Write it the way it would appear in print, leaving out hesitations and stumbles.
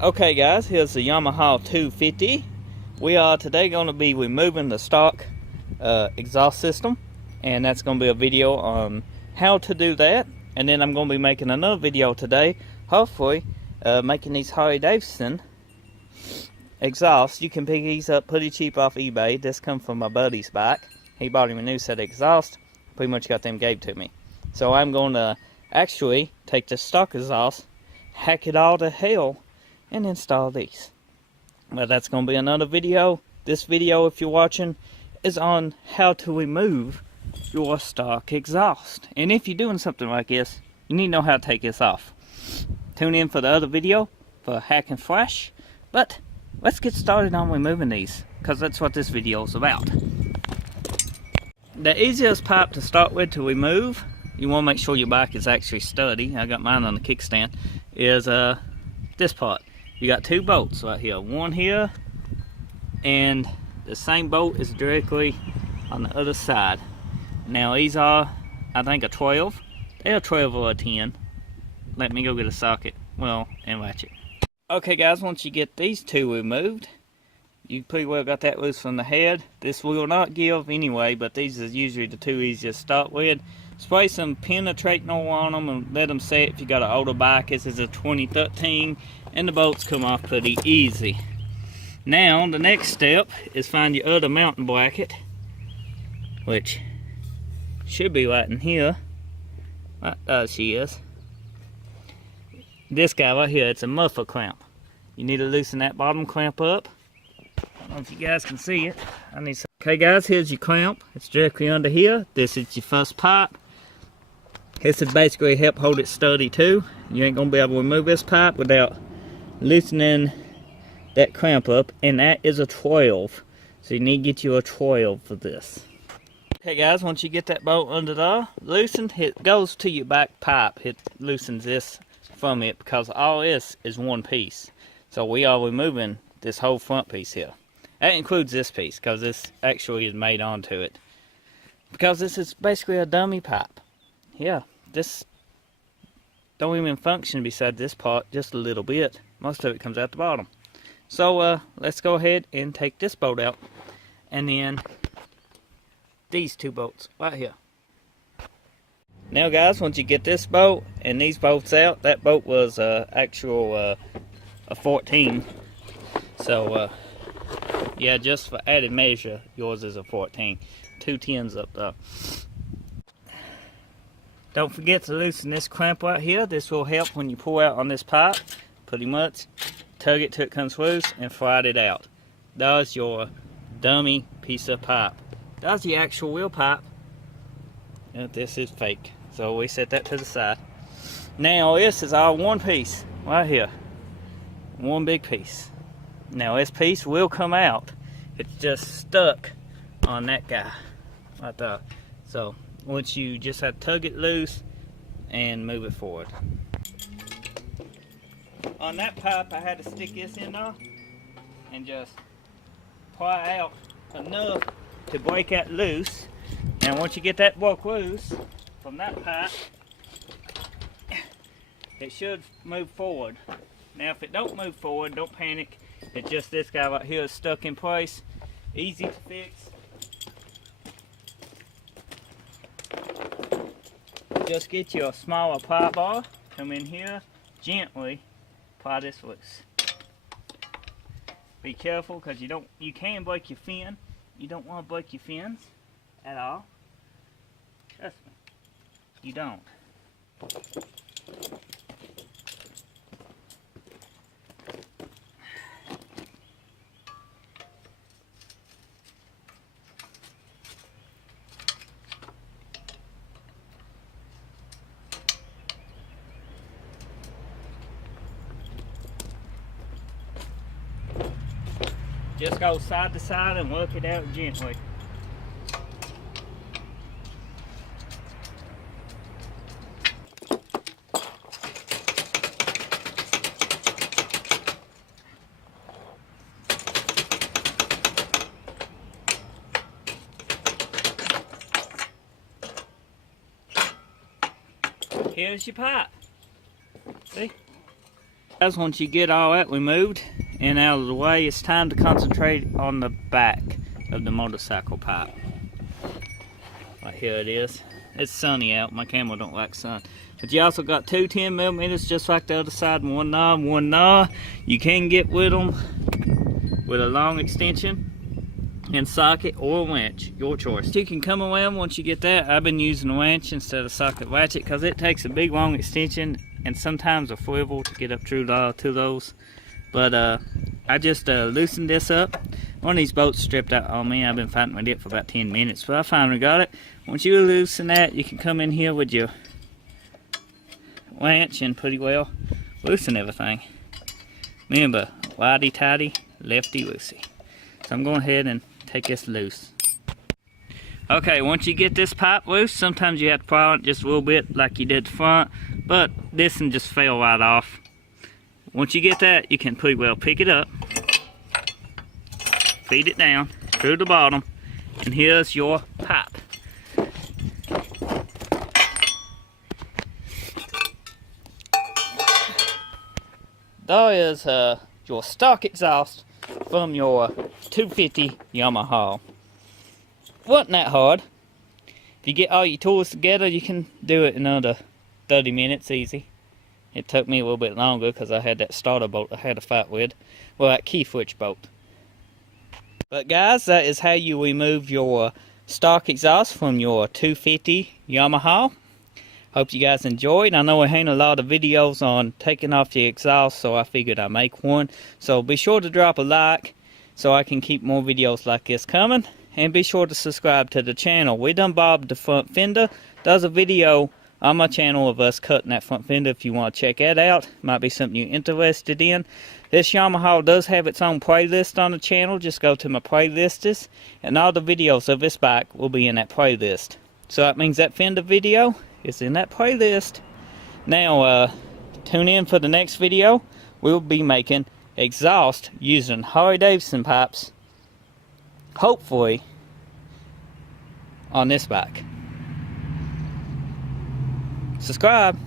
Okay guys, here's the Yamaha 250. We are today going to be removing the stock exhaust system, and that's going to be a video on how to do that. And then I'm going to be making another video today, hopefully making these Harley-Davidson exhausts. You can pick these up pretty cheap off eBay. This comes from my buddy's bike. He bought him a new set of exhaust, pretty much got them gave to me. So I'm going to actually take the stock exhaust, hack it all to hell, and install these. But that's going to be another video. This video, if you're watching, is on how to remove your stock exhaust. And if you're doing something like this, you need to know how to take this off. Tune in for the other video for hack and flash. But let's get started on removing these, because that's what this video is about. The easiest pipe to start with to remove, you want to make sure your bike is actually sturdy. I got mine on the kickstand. Is this part. You got two bolts right here. One here, and the same bolt is directly on the other side. Now these are, I think, a 12. They're a 12 or a 10. Let me go get a socket. Well, and ratchet. Okay guys, once you get these two removed, you pretty well got that loose from the head. This will not give anyway, but these are usually the two easiest to start with. Spray some penetrating oil on them and let them set if you got an older bike. This is a 2013, and the bolts come off pretty easy. Now the next step is find your other mounting bracket, which should be right in here. She is. This guy right here, it's a muffler clamp. You need to loosen that bottom clamp up. I don't know if you guys can see it. Okay guys, here's your clamp. It's directly under here. This is your first pipe. This would basically help hold it sturdy too. You ain't gonna be able to remove this pipe without loosening that clamp up, and that is a 12. So you need to get you a 12 for this. Okay guys, once you get that bolt under there loosened, it goes to your back pipe. It loosens this from it because all this is one piece. So we are removing this whole front piece here. That includes this piece because this actually is made onto it. Because this is basically a dummy pipe. Yeah, this don't even function beside this part just a little bit. Most of it comes out the bottom. So let's go ahead and take this bolt out, and then these two bolts right here. Now guys, once you get this bolt and these bolts out, that bolt was actual a 14. So yeah, just for added measure, yours is a 14. 2 10s up there. Don't forget to loosen this clamp right here. This will help when you pull out on this pipe. Pretty much tug it till it comes loose and slide it out. That's your dummy piece of pipe. That's the actual wheel pipe. And this is fake. So we set that to the side. Now this is all one piece right here. One big piece. Now this piece will come out. It's just stuck on that guy right there. So once you just have to tug it loose and move it forward. On that pipe I had to stick this in there and just pry out enough to break that loose. And once you get that broke loose from that pipe, it should move forward. Now if it don't move forward, don't panic. It's just this guy right here is stuck in place. Easy to fix. Just get you a smaller pry bar, come in here, gently pry this loose. Be careful because you can break your fin. You don't want to break your fins at all. Trust me, you don't. Just go side to side and work it out gently. Here's your pipe. See? Guys, once you get all that removed and out of the way, it's time to concentrate on the back of the motorcycle pipe. Right here it is. It's sunny out. My camera don't like sun. But you also got two 10mm just like the other side, and one knob. You can get with them with a long extension and socket or a winch, your choice. You can come around once you get that. I've been using a winch instead of socket ratchet because it takes a big long extension and sometimes a swivel to get up through to those. But I just loosened this up. One of these bolts stripped out on me. I've been fighting with it for about 10 minutes, but I finally got it. Once you loosen that, you can come in here with your winch and pretty well loosen everything. Remember, righty tighty, lefty loosey. So I'm going ahead and take this loose. Okay, once you get this pipe loose, sometimes you have to pry it just a little bit like you did the front, but this one just fell right off. Once you get that, you can pretty well pick it up, feed it down through the bottom, and here's your pipe. There is your stock exhaust from your 250 Yamaha. Wasn't that hard. If you get all your tools together, you can do it in under 30 minutes easy. It took me a little bit longer because I had that starter bolt I had to fight with. Well, that key switch bolt. But guys, that is how you remove your stock exhaust from your 250 Yamaha. Hope you guys enjoyed. I know I ain't a lot of videos on taking off the exhaust, so I figured I'd make one. So be sure to drop a like so I can keep more videos like this coming. And be sure to subscribe to the channel. We done bobbed the front fender. There's a video on my channel of us cutting that front fender if you want to check that out. Might be something you're interested in. This Yamaha does have its own playlist on the channel. Just go to my playlists and all the videos of this bike will be in that playlist. So that means that fender video is in that playlist. Now tune in for the next video. We'll be making exhaust using Harley-Davidson pipes, hopefully on this bike. Subscribe.